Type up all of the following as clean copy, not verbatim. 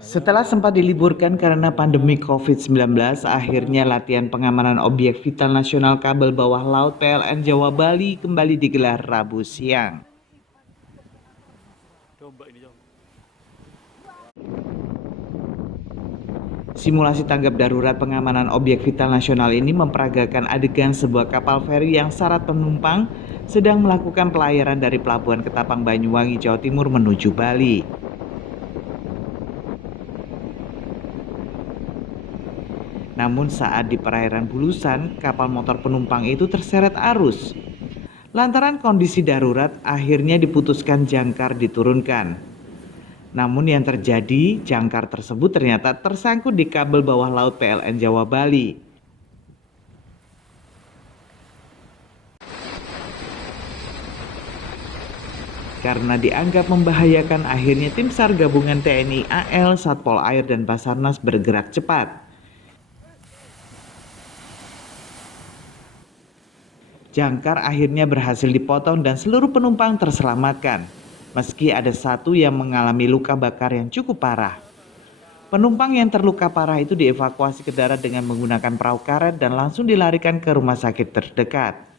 Setelah sempat diliburkan karena pandemi COVID-19, akhirnya latihan pengamanan objek vital nasional kabel bawah laut PLN Jawa Bali kembali digelar Rabu siang. Simulasi tanggap darurat pengamanan objek vital nasional ini memperagakan adegan sebuah kapal feri yang syarat penumpang sedang melakukan pelayaran dari Pelabuhan Ketapang Banyuwangi, Jawa Timur menuju Bali. Namun saat di perairan Bulusan, kapal motor penumpang itu terseret arus. Lantaran kondisi darurat, akhirnya diputuskan jangkar diturunkan. Namun yang terjadi, jangkar tersebut ternyata tersangkut di kabel bawah laut PLN Jawa Bali. Karena dianggap membahayakan, akhirnya tim SAR gabungan TNI AL, Satpol Air, dan Basarnas bergerak cepat. Jangkar akhirnya berhasil dipotong dan seluruh penumpang terselamatkan, meski ada satu yang mengalami luka bakar yang cukup parah. Penumpang yang terluka parah itu dievakuasi ke darat dengan menggunakan perahu karet dan langsung dilarikan ke rumah sakit terdekat.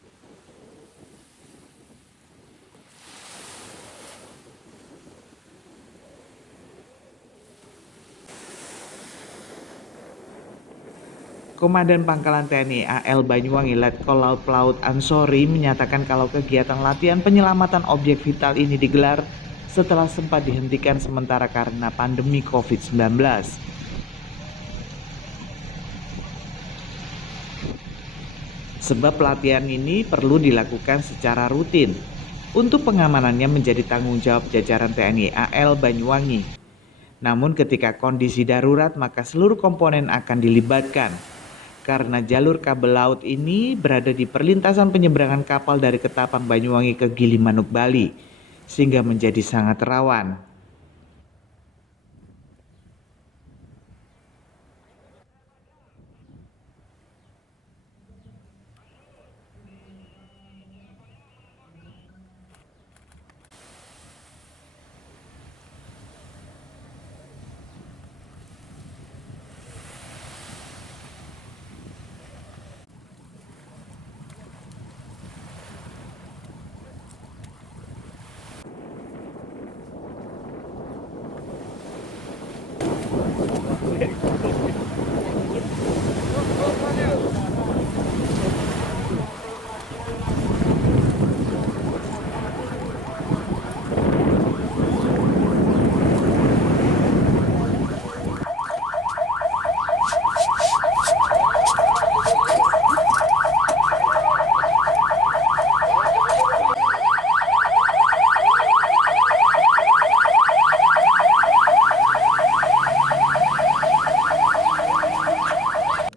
Komandan Pangkalan TNI AL Banyuwangi Letkol Laut Pelaut Ansori menyatakan kalau kegiatan latihan penyelamatan objek vital ini digelar setelah sempat dihentikan sementara karena pandemi COVID-19. Sebab pelatihan ini perlu dilakukan secara rutin. Untuk pengamanannya menjadi tanggung jawab jajaran TNI AL Banyuwangi. Namun ketika kondisi darurat maka seluruh komponen akan dilibatkan. Karena jalur kabel laut ini berada di perlintasan penyeberangan kapal dari Ketapang Banyuwangi ke Gilimanuk, Bali, sehingga menjadi sangat rawan.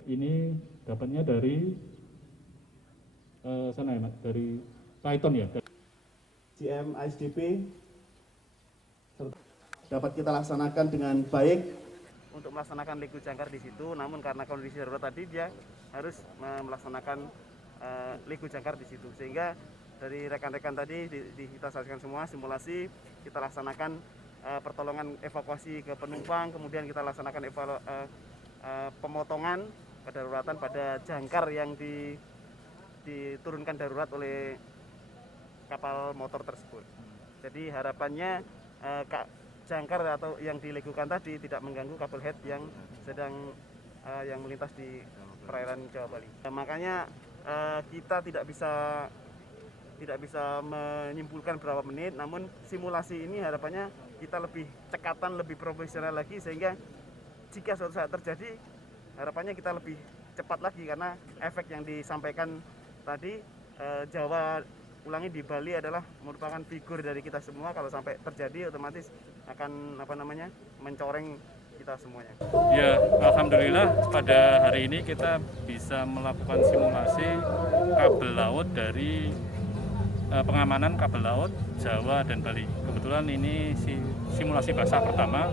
Ini dapatnya dari sana ya, Mas, dari Python ya. GM ASDP dapat kita laksanakan dengan baik untuk melaksanakan liku jangkar di situ. Namun karena kondisi darurat tadi dia harus melaksanakan liku jangkar di situ, sehingga dari rekan-rekan tadi kita saksikan semua simulasi, kita laksanakan pertolongan evakuasi ke penumpang, kemudian kita laksanakan pemotongan kedaruratan pada jangkar yang diturunkan darurat oleh kapal motor tersebut. Jadi harapannya jangkar atau yang dilegukan tadi tidak mengganggu kabel head yang sedang yang melintas di perairan Jawa Bali. Makanya kita tidak bisa menyimpulkan berapa menit, namun simulasi ini harapannya kita lebih cekatan, lebih profesional lagi, sehingga jika suatu saat terjadi harapannya kita lebih cepat lagi, karena efek yang disampaikan tadi Jawa di Bali adalah merupakan figur dari kita semua. Kalau sampai terjadi otomatis akan mencoreng kita semuanya. Ya, alhamdulillah pada hari ini kita bisa melakukan simulasi kabel laut dari pengamanan kabel laut Jawa dan Bali. Kebetulan ini simulasi basah pertama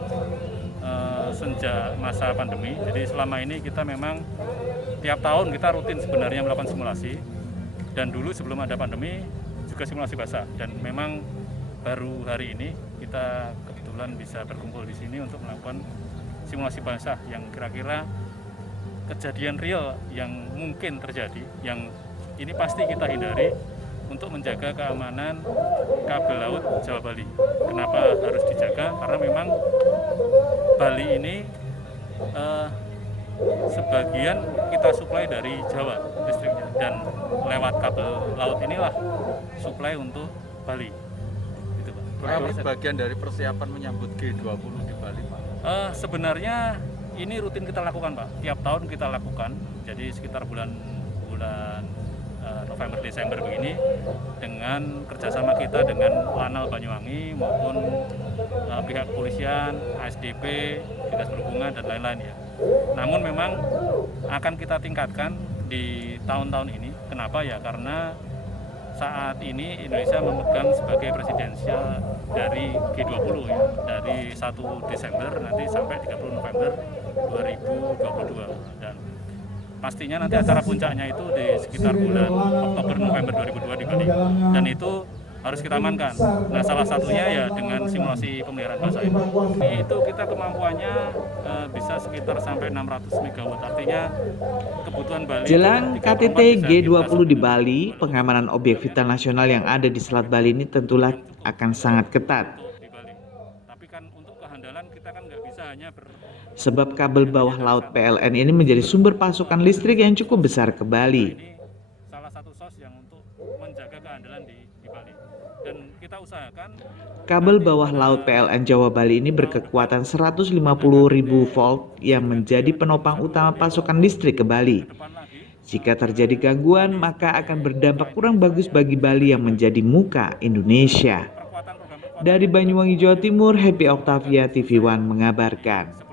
sejak masa pandemi. Jadi selama ini kita memang tiap tahun kita rutin sebenarnya melakukan simulasi, dan dulu sebelum ada pandemi juga simulasi basah, dan memang baru hari ini kita kebetulan kebetulan bisa berkumpul di sini untuk melakukan simulasi basah yang kira-kira kejadian real yang mungkin terjadi, yang ini pasti kita hindari untuk menjaga keamanan kabel laut Jawa Bali. Kenapa harus dijaga? Karena memang Bali ini sebagian kita suplai dari Jawa listriknya, dan lewat kabel laut inilah suplai untuk Bali. Gitu, Pak. Berapa bagian dari persiapan menyambut G20 di Bali, Pak? Sebenarnya ini rutin kita lakukan, Pak. Tiap tahun kita lakukan. Jadi sekitar bulan November Desember begini, dengan kerjasama kita dengan Lanal Banyuwangi maupun pihak kepolisian, ASDP, Dinas Perhubungan dan lain-lain ya. Namun memang akan kita tingkatkan di tahun-tahun ini. Kenapa ya? Karena saat ini Indonesia memegang sebagai presidensial dari G20 ya, dari 1 Desember nanti sampai 30 November 2022, dan pastinya nanti acara puncaknya itu di sekitar bulan Oktober November 2022 di Bali, dan itu harus kita amankan. Nah, salah satunya ya dengan simulasi pemeliharaan basah ini. Itu kita kemampuannya bisa sekitar sampai 600 MW. Artinya kebutuhan Bali. Jelang KTT G20 di Bali, pengamanan objek vital nasional yang ada di Selat Bali ini tentulah akan sangat ketat. Di Bali. Tapi kan untuk kehandalan kita kan nggak bisa hanya Sebab kabel bawah laut PLN ini menjadi sumber pasokan listrik yang cukup besar ke Bali. Ini salah satu sos yang untuk menjaga kehandalan di Bali. Dan kita usahakan Kabel bawah laut PLN Jawa Bali ini berkekuatan 150.000 volt yang menjadi penopang utama pasokan listrik ke Bali. depan lagi Jika terjadi gangguan, maka akan berdampak kurang bagus bagi Bali yang menjadi muka Indonesia. perkuatan program Dari Banyuwangi, Jawa Timur, Happy Octavia, TV One mengabarkan.